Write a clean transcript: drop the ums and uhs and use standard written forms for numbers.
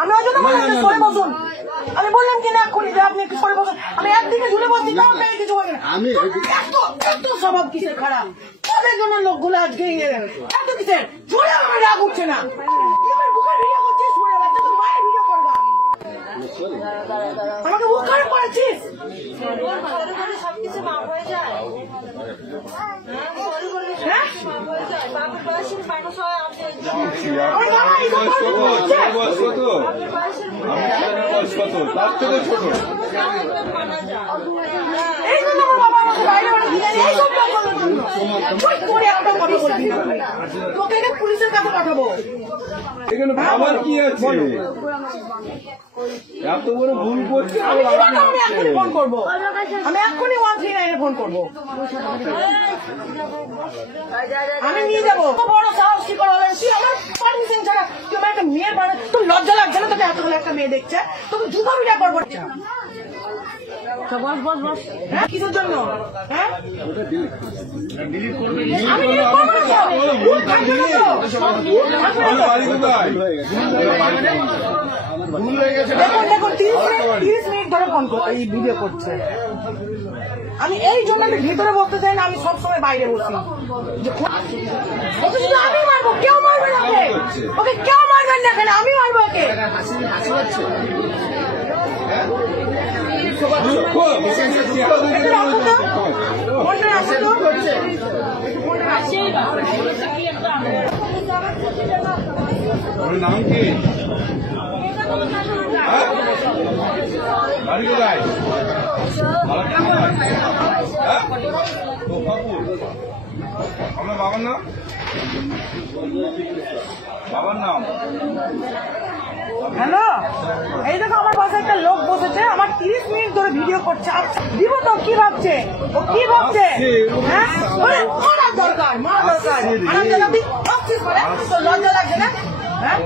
আমি ওই জন্য বললাম সরে বসুন। আমি বললাম কিনা এক্ষুনি যে আপনি একটু সরে বসুন। আমি একদিকে ঝুলে বসছি তাও আপনাকে কিছু বলবেন না। এত স্বভাব কিসের খারাপ তাদের জন্য লোকগুলো আজকে এত কিসের ঝুলে আমার রাগ উঠছে না। ভিডিও করছিস মায়ের ভিডিও করবা আমাকে মুখ খারাপ করেছিস। পুলিশের কাছে পাঠাবো এখানে ভাবার কি আছে? এত বড় ভুল করছে। আমি এক্ষুনি ফোন করবো। আমি এক্ষুনি 139 ফোন করবো। আমি নিয়ে যাবো। বড় সাহস কি করে হলেন? তুই আমার পারমিশন ছাড়া তুই আমার একটা মেয়ের বাড়ি তোর লজ্জা লাগছে না? তোকে এতগুলো একটা মেয়ে দেখছে তোকে জুতা বিটা করবো। বস বস বস কিসের জন্য? হ্যাঁ দেখুন 30 মিনিট ধরে ফোন এই ভিডিও করছে। আমি এই জন্য আমি ভিতরে বসতে চাই না। আমি সবসময় বাইরে বসি। ওকে শুধু আমি মারবো, কেউ মারবে না। ওকে কেউ মারবেন না। এখানে আমি মারবো ওকে। নাম কি? বাড়ি কোথায়? আপনার বাবার নাম? বাবার নাম? হ্যালো, এই দেখো আমার পাশে একটা লোক বসেছে। আমার 30 মিনিট ধরে ভিডিও করছে। দিব তো কি ভাবছে? ও কি ভাবছে? হ্যাঁ মারা দরকার, মারা দরকার। লজ্জা লাগছে না? হ্যাঁ